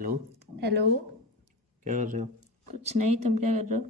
Hello. Hello. क्या कर रहे हो? कुछ नहीं, तुम क्या कर रहे हो?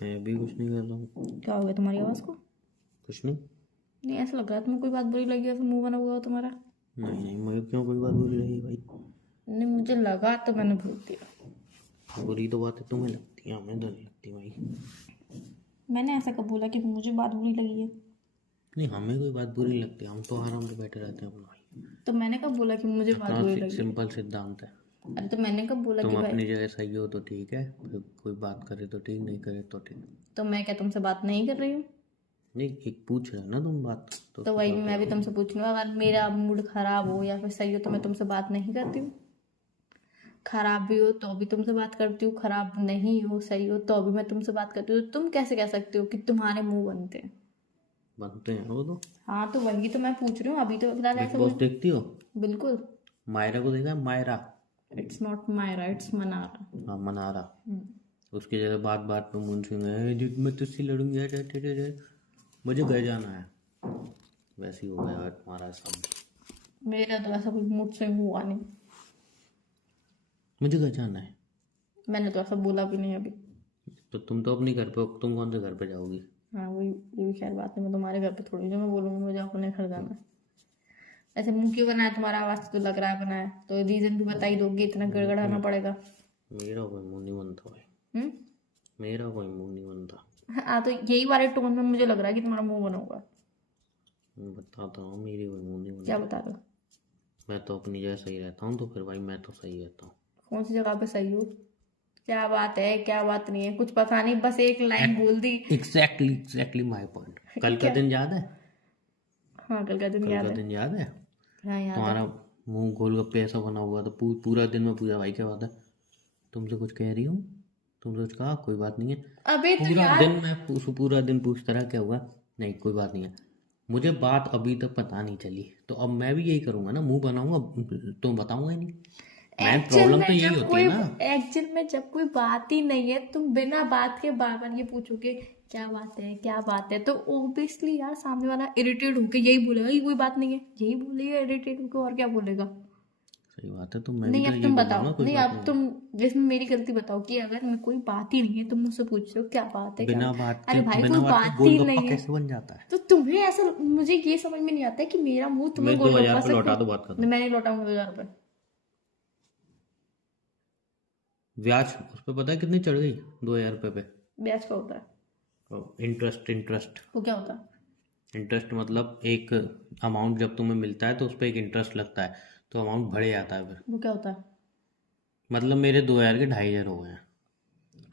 मैं अभी कुछ नहीं कर रहा हूँ। क्या हो गया तुम्हारी आवाज़ को? कुछ नहीं। नहीं, ऐसा लग रहा है तुम्हें कोई बात बुरी लगी, ऐसा मुंह बना हुआ हो तुम्हारा। नहीं नहीं, मुझे क्यों कोई बात बुरी लगी भाई? नहीं, मुझे लगा तो मैंने बोल दिया। बुरी तो बातें तुम्हें लगती हैं, हमें तो नहीं लगती भाई। मैंने ऐसा कब बोला कि मुझे बात बुरी लगी है? नहीं, हमें कोई बात बुरी नहीं लगती, हम तो आराम से बैठे रहते हैं अपना भाई। तो मैंने कब बोला कि मुझे बात अपना बुरी लगी है? सिंपल सिद्धांत है। अरे तो मैंने कब बोला तुम कि भाई? अपनी जगह सही हो तो ठीक है, फिर कोई बात करे तो ठीक, नहीं करे तो ठीक। तो मैं क्या तुमसे बात नहीं कर रही हूँ? नहीं, एक पूछ रहे हो ना तुम बात, तो तो उसके वही जवाब मैं भी दो। तुमसे पूछ रही हूँ, अगर मेरा मूड खराब हो या फिर सही हो तो मैं तुमसे बात नहीं करती हूँ। खराब भी हो तो भी तुमसे बात करती हूँ, खराब नहीं हो सही हो तो भी मैं तुमसे बात करती हूँ। तो तुम कैसे कह सकते हो कि तुम्हारे मुंह बनते हैं? बनते हैं वो तो। हाँ, तो वही तो मैं पूछ रही हूँ, अभी तो फिलहाल बिग ऐसा बॉस कोई। देखती हो? बिल्कुल। मायरा को देखा है? Myra. It's not Myra, it's Manara. हाँ, मनारा। हम्म। उसकी जगह बात बात पे मुंशी में जिद मैं तुझसे लड़ूंगी, मुझे घर जाना है। वैसे ही हो गया है तुम्हारा सब। मेरा तो ऐसा कोई मूड स्विंग हुआ नहीं। मुझे घर जाना है। मैंने तो ऐसा बोला भी नहीं अभी। तो तुम तो अपने घर पे हो, तुम कौन से घर पे जाओगी? हाँ, वही ये भी खैर बात है, मैं तुम्हारे घर पे थोड़ी जो मैं बोलूँगी मुझे अपने घर जाना है। ऐसे मुंह क्यों बनाया? तुम्हारा आवाज़ से तो लग रहा है बनाया, तो रीज़न भी बता ही दोगे, इतना गड़गड़ाना पड़ेगा? मेरा कोई मुंह नहीं बनता भाई। हम्म। मेरा कोई मुंह नहीं बनता। हाँ, तो यही वाले टोन में मुझे लग रहा है कि तुम्हारा मुंह बना होगा। मैं बताता हूँ, मेरी कोई मुंह नहीं क्या बनता। बता रहे हो? मैं तो अपनी जगह सही रहता हूँ, तो फिर भाई मैं तो सही रहता हूँ। कौन सी जगह पे सही हो? क्या बात है, क्या बात नहीं है, कुछ पता नहीं, बस एक लाइन बोल दी। Exactly my point. कल का क्या? दिन याद है? हाँ, कल का दिन कल का याद है। दिन याद है? हाँ, याद है। तुम्हारा मुंह गोलगप्पे ऐसा बना हुआ था, पूरा दिन में पूछा भाई क्या बात है, तुमसे कुछ कह रही हूँ, तुमसे कुछ कहा, कोई बात नहीं है। अबे तो पूरा यार। दिन मैं पूरा दिन पूछता रहा क्या हुआ, नहीं कोई बात नहीं है। मुझे बात अभी तक पता नहीं चली, तो अब मैं भी यही करूंगा ना, मुंह बनाऊंगा तो बताऊंगा ही नहीं। मेन एक्चुअल प्रॉब्लम तो में यही जब होती है कोई ना। एक्चुअल में जब कोई बात ही नहीं है, तुम बिना बात के बार बार ये पूछोगे क्या बात है, क्या बात है, तो ऑब्वियसली यार सामने वाला इरिटेट होके यही बोलेगा कि कोई बात नहीं है, यही बोलेगा इरिटेट होके, और क्या बोलेगा? सही बात है, तो मैं भी नहीं, तो अब यही तुम बताओ, बोलूंगा, कोई नहीं बात अब नहीं है। तुम जिसमें मेरी गलती बताओ कि अगर मैं कोई बात ही नहीं है तुम मुझसे पूछ रहे हो क्या बात है, क्या बात? अरे भाई, कोई बिना बात के बात ही गोलगप्पा नहीं है। कैसे बन जाता है? तो तुम्हें ऐसा, मुझे ये समझ में नहीं आता है कि मेरा मुंह तुम्हें मेरे 2,000 गोलगप्पा रुपये से लौटा क्यों। दो, बात मैं खत्म। नहीं लौटाऊंगा 2,000 रुपये। ब्याज उस पर पता है कितनी चढ़ गई? 2,000 रुपये पे। ब्याज का होता है? Interest interest. वो क्या होता है? इंटरेस्ट मतलब एक अमाउंट जब तुम्हें मिलता है तो उस पर एक इंटरेस्ट लगता है, तो अमाउंट बढ़ जाता है फिर। वो क्या होता है? मतलब मेरे 2,000 के 2,500 हो गए हैं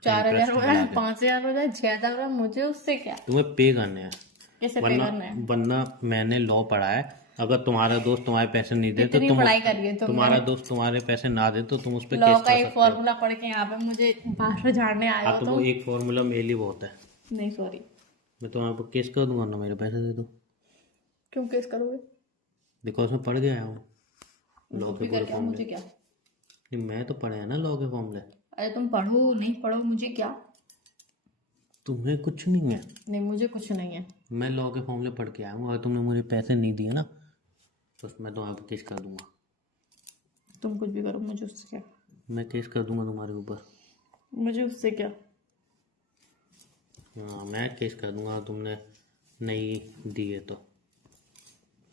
4,000 इंटरेस्ट हो बढ़ा जाए, के। 5,000 हो जाए, 6,000 हो जाए, मुझे उससे क्या? तुम्हें पे करने हैं। कैसे पे वरना करना है? वरना मैंने लॉ पढ़ा है, अगर तुम्हारा दोस्त तुम्हारे पैसे नहीं दे तो कितनी तुम पढ़ाई करी है तुमने? तुम्हारा दोस्त तुम्हारे पैसे ना दे तो तुम उस पर लॉ केस का कर एक सकते हो। फॉर्मूला पढ़ के यहाँ पे मुझे बाहर झाड़ने आए हाँ, हो तो वो तुम? एक फॉर्मूला मेरे लिए बहुत है। नहीं, सॉरी। मैं तुम्हारे पर केस कर दूंगा ना, मेरे पैसे दे दो। क्यों केस करोगे? बिकॉज मैं पढ़ गया हूँ लॉ कुछ के भी पूरे करके आओ, फॉर्मूले। मुझे क्या? नहीं, मैं तो पढ़े हैं ना लॉ के फॉर्मूले। अरे तुम पढ़ो नहीं पढ़ो मुझे क्या? तुम्हें कुछ नहीं है। नहीं, मुझे कुछ नहीं है। मैं लॉ के फॉर्मूले पढ़ के आया हूँ, अगर तुमने मुझे पैसे नहीं दिए ना, बस मैं तुम्हारे पर केस कर दूंगा। तुम कुछ भी करो, मुझे उससे क्या? मैं केस कर दूंगा तुम्हारे ऊपर। मुझे उससे क्या? हाँ, मैं केस कर दूंगा अगर तुमने नहीं दिए तो।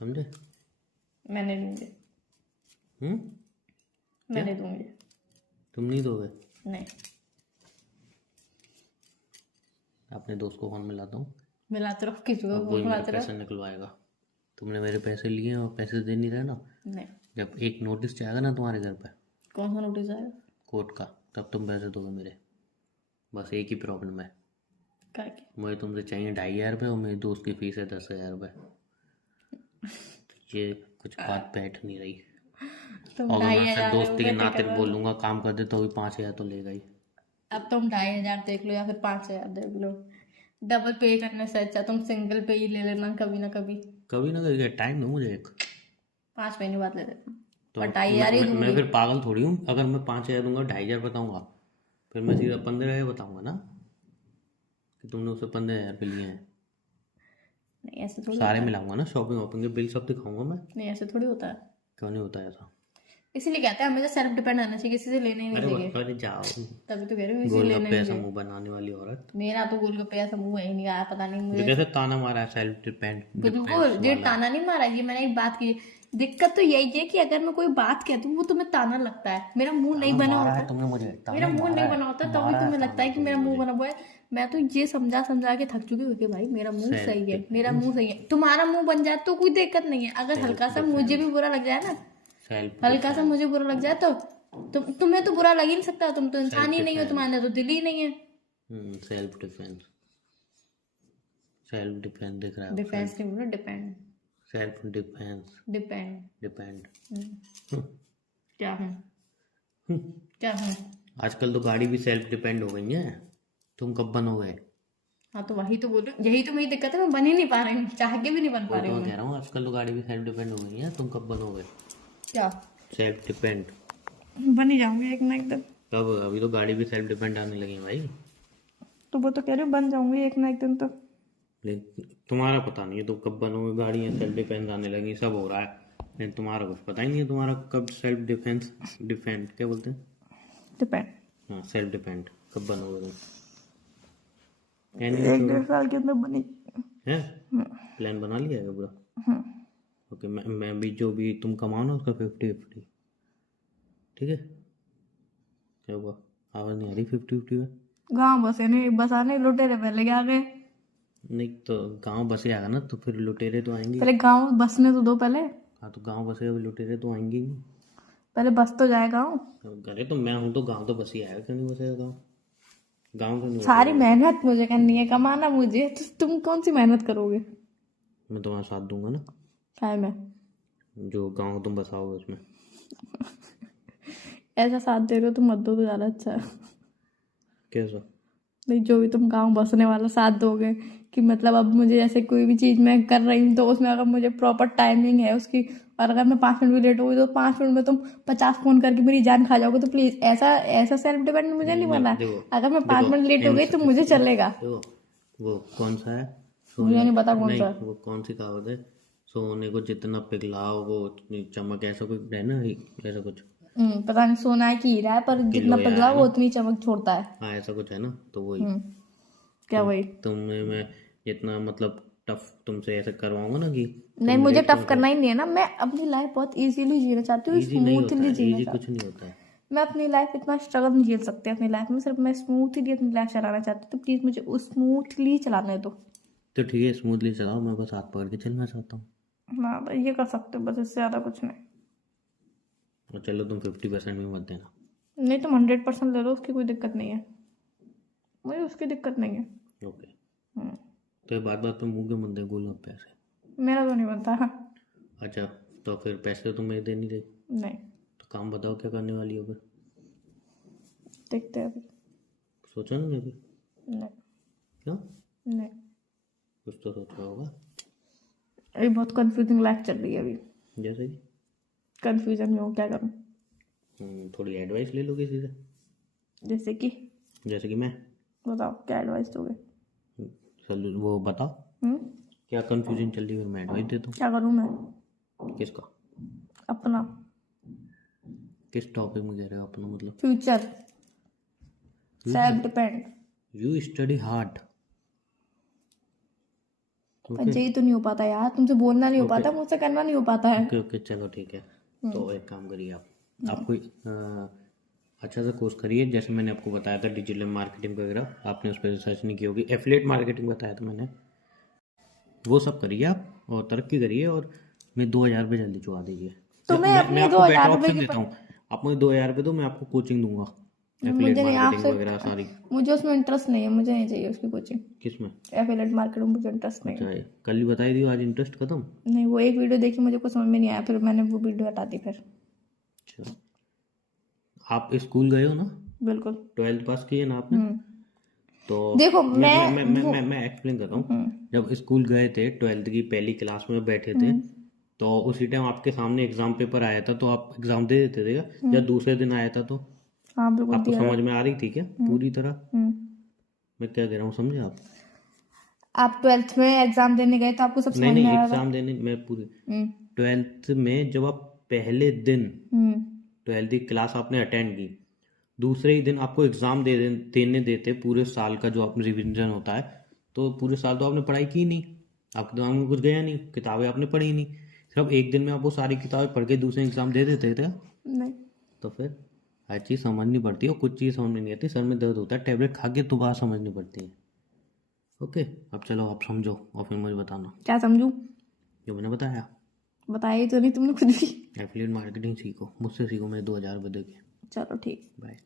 समझे? मैंने नहीं दे। हम्म। मैं क्या? नहीं दूंगी। तुम नहीं दोगे? नहीं। अपने दोस्त को फोन मिलाता हूँ, मिलाते रहो, किसी को अब फोन वही मेरे मिलाते पैसे रहो। निकलवाएगा। तुमने मेरे पैसे लिए और पैसे दे नहीं रहे ना। नहीं। जब एक नोटिस जाएगा ना तुम्हारे घर पे, कौन सा नोटिस आया? कोर्ट का, तब तुम पैसे दोगे मेरे। बस एक ही प्रॉब्लम है, क्या की? मुझे तुमसे चाहिए 2,500 रुपये और मेरी दोस्त की फीस है 10,000 रुपये। ये कुछ बात बैठ नहीं रही। तुम और अगर ढाई मैं अपने हजार दोस्त के रुपये नाते करवा लो। बोलूँगा काम कर दे तो भी 5,000 तो लेगा ही। अब तुम 2,500 देख लो या फिर 5,000 देख लो। डबल पे करने से अच्छा तुम सिंगल पे ही ले लेना कभी ना कभी। कभी ना कभी टाइम दो मुझे एक। 5 महीने बाद ले लेना। तो पर 2,500 ही मैं दूंगी। फिर पागल थोड़ी हूँ, अगर मैं 5,000 दूंगा 2,500 बताऊंगा, फिर मैं सीधा 15,000 बताऊंगा ना कि तुमने उससे 15,000 लिए हैं। नहीं, ऐसे थोड़ी सारे होता है। मिलाऊंगा ना, शॉपिंग वॉपिंग के बिल सब दिखाऊंगा मैं। नहीं, ऐसे थोड़ी होता है। क्यों नहीं होता ऐसा? इसीलिए कहते हैं हमेशा सेल्फ डिपेंड रहना चाहिए, किसी से लेना ही नहीं चाहिए। अरे जाओ, तभी तो कह रही हूँ, किसी से लेना गोलगप्पे नहीं ऐसा चाहिए। मुंह बनाने वाली औरत। मेरा तो गोलगप्पे ऐसा मुंह है ही नहीं आया, पता नहीं मुझे। जैसे ताना मारा है सेल्फ डिपेंड बिल्कुल, ये ताना नहीं मारा, ये मैंने एक बात की। दिक्कत तो यही है कि अगर मैं कोई बात कहती हूँ वो तुम्हें ताना लगता है, मेरा मुंह नहीं बना होता, तुमने मुझे मेरा मुंह नहीं बना होता तभी तुम्हें लगता है कि मेरा मुंह बना हुआ है। मैं तो ये समझा समझा के थक चुकी हूँ कि भाई मेरा मुंह सही है, मेरा मुंह सही है। तुम्हारा मुंह बन जाए तो कोई दिक्कत नहीं है, अगर हल्का सा मुझे भी बुरा लग जाए ना, हल्का सा मुझे बुरा लग जाए तो तुम्हें तो बुरा लग ही नहीं सकता, तुम तो इंसान ही नहीं हो, तुम्हारे तो दिल ही नहीं है। सेल्फ डिफेंस, सेल्फ डिफेंस दिख रहा है। डिफेंस नहीं बोला, depend. Self defence, depend. Depend. क्या है, क्या है? आजकल तो गाड़ी भी सेल्फ डिपेंड हो गई है। तुम कब बनोगे? हाँ तो वही तो बोल रही हूँ, यही तो मेरी दिक्कत है, मैं बन ही नहीं पा रही हूँ, चाह के भी नहीं बन पा रही तो हूँ। मैं कह रहा हूँ आजकल तो गाड़ी भी सेल्फ डिपेंड हो गई है। तुम कब बनोगे क्या सेल्फ डिपेंड? बन ही जाऊंगी एक ना एक दिन। कब? अभी तो गाड़ी भी सेल्फ डिपेंड आने लगी है भाई। तो वो तो कह रही हूँ बन जाऊंगी एक ना एक दिन तो। लेकिन तुम्हारा पता नहीं है तुम कब बनोगे। गाड़ियाँ सेल्फ डिफेंस आने लगी, सब हो रहा है, लेकिन तुम्हारा कुछ पता ही नहीं है तुम्हारा कब सेल्फ डिफेंस डिफेंड क्या बोलते हैं, डिपेंड। हाँ सेल्फ डिपेंड कब बनोगे तुम? एक 1.5 साल के अंदर बनी है? प्लान बना लिया है पूरा? ओके, मैं भी जो भी तुम कमाओ ना उसका 50-50, ठीक है? क्या हुआ, आवाज़ नहीं आ रही? 50-50 में गाँव बसे नहीं, बसाने लुटेरे पहले क्या गए। नहीं तो गांव बसे आएगा ना तो फिर लुटेरे तो आएंगे। पहले गाँव बसने तो दो पहले। हाँ तो गांव बसे अभी लुटेरे तो आएंगे ही। पहले बस तो जाए गाँव। अरे तो मैं हूँ तो गांव तो बस ही आएगा, क्यों नहीं बसेगा गाँव? गाँव क्यों नहीं सारी मेहनत मुझे करनी है, कमाना मुझे, तो तुम कौन सी मेहनत करोगे? मैं तुम्हारा साथ दूंगा ना, क्या है मैं जो गांव तुम बसाओगे उसमें। ऐसा साथ दे रहे हो तो मत दो तो ज़्यादा अच्छा है। कैसा? नहीं, जो भी तुम गाँव बसने वाला साथ दोगे कि मतलब अब मुझे जैसे कोई भी चीज़ मैं कर रही हूँ तो उसमें अगर मुझे प्रॉपर टाइमिंग है उसकी, और अगर मैं 5 मिनट भी लेट हो गई तो 5 मिनट में तुम 50 फ़ोन करके मेरी जान खा जाओगे, तो प्लीज़ ऐसा ऐसा सेल्फ डिपेंडेंट मुझे नहीं बनना है। अगर मैं 5 मिनट लेट हो गई तो मुझे चलेगा। वो कौन सा है, मुझे नहीं पता कौन सा। वो कौन सी कहावत है, सोने को जितना पिघलाओ वो उतनी चमक, ऐसा कुछ है ना, ऐसा कुछ। पता नहीं सोना है कि हीरा है, पर जितना पिघला वो उतनी चमक छोड़ता है। हाँ ऐसा कुछ है ना, तो वही। क्या वही? तुम्हें मैं जितना मतलब टफ तुमसे ऐसा करवाऊंगा ना कि नहीं, मुझे टफ करना ही नहीं है ना, मैं अपनी लाइफ बहुत इजीली जीना चाहती हूँ, स्मूथली जीना चाहती कुछ नहीं होता है। हूँ। मैं अपनी लाइफ इतना स्ट्रगल नहीं झेल सकती अपनी लाइफ में, सिर्फ मैं स्मूथली अपनी लाइफ चलाना चाहती हूँ, तो प्लीज मुझे उस स्मूथली चलाने दो। तो ठीक है स्मूथली चलाओ, मैं बस हाथ पकड़ के चलना चाहता हूँ। हाँ भाई ये कर सकते हो, बस इससे ज़्यादा कुछ नहीं। और चलो तुम 50% भी मत देना। नहीं तुम 100% ले लो, उसकी कोई दिक्कत नहीं है, मुझे उसकी दिक्कत नहीं है। ओके, तो ये बात बात पे मुंह के मुद्दे गोलगप्पे पैसे मेरा तो नहीं बनता। अच्छा तो फिर पैसे तुम मुझे दे नहीं रही? नहीं। तो काम बताओ क्या करने वाली हो फिर? देखते हैं अभी। सोचा नहीं अभी? नहीं। क्यों? नहीं, कुछ तो सोचा होगा। अभी बहुत कंफ्यूजिंग लाइफ चल रही है अभी। जैसे कि कंफ्यूजन में हूँ, क्या करूँ? थोड़ी एडवाइस ले लो किसी से। जैसे कि मैं बताओ क्या एडवाइस दोगे? चलो वो बताओ क्या कंफ्यूजन चल रही है, मैं एडवाइस देता हूँ। क्या करूँ मैं? किसका? अपना। किस टॉपिक में कह रहे हो अपना? मतलब future, self depend. You study hard. पर यही तो नहीं हो पाता यार, तुमसे बोलना नहीं हो पाता, मुझसे करना नहीं हो पाता है। ओके चलो ठीक है, तो एक काम करिए आप कोई अच्छा सा कोर्स करिए, जैसे मैंने आपको बताया था डिजिटल मार्केटिंग वगैरह, आपने उस पर रिसर्च नहीं की होगी। एफिलिएट मार्केटिंग बताया था मैंने, वो सब करिए आप और तरक्की करिए, और मैं 2,000 रुपये जल्दी चुका दीजिए। तो मैं अपने आपको 2,000 बेटर रुपये ऑप्शन देता हूँ, आप मुझे 2,000 रुपये दो, मैं आपको कोचिंग दूंगा एफिलिएट मार्केटिंग वगैरह सारी। मुझे उसमें इंटरेस्ट नहीं है, मुझे नहीं चाहिए उसकी कोचिंग। किसमें? एफिलिएट मार्केटिंग मुझे इंटरेस्ट नहीं है। अच्छा कल ही बताई दी, आज इंटरेस्ट खत्म? नहीं, वो एक वीडियो देखी, मुझे कुछ समझ में नहीं आया, फिर मैंने वो वीडियो हटा दी फिर। अच्छा आप स्कूल गए हो ना? बिल्कुल। 12th पास किए ना आपने? तो देखो मैं एक्सप्लेन करता हूँ। जब स्कूल गए थे 12th की पहली क्लास में बैठे थे, तो उसी टाइम आपके सामने एग्जाम पेपर आया था, तो आप एग्जाम दे देते थे क्या? या दूसरे दिन आया था तो? हाँ बिल्कुल। आपको समझ में आ रही थी क्या पूरी तरह? मैं क्या कह रहा हूँ समझे आप? आप 12th में एग्जाम देने गए तो आपको सब समझ में आया? एग्जाम देने मैं पूरी 12th में जब आप पहले दिन 12th की क्लास आपने अटेंड की, दूसरे ही दिन आपको एग्ज़ाम देने देते पूरे साल का जो आप रिविजन होता है, तो पूरे साल तो आपने पढ़ाई की नहीं, आपके दिमाग में कुछ गया नहीं, किताबें आपने पढ़ी नहीं, सिर्फ एक दिन में आप वो सारी किताबें पढ़ के दूसरे एग्ज़ाम दे देते थे। नहीं। तो फिर हर चीज़ समझनी पड़ती है और कुछ चीज़ समझ में नहीं आती, सर में दर्द होता है, टैबलेट खा के तो बात समझनी पड़ती है। ओके, अब चलो आप समझो और फिर मुझे बताना क्या समझूं? जो मैंने बताया। बताया ही तो नहीं तुमने खुद भी। एफिलिएट मार्केटिंग सीखो, मुझसे सीखो, मेरे 2000 रुपये दे के। चलो ठीक। बाय।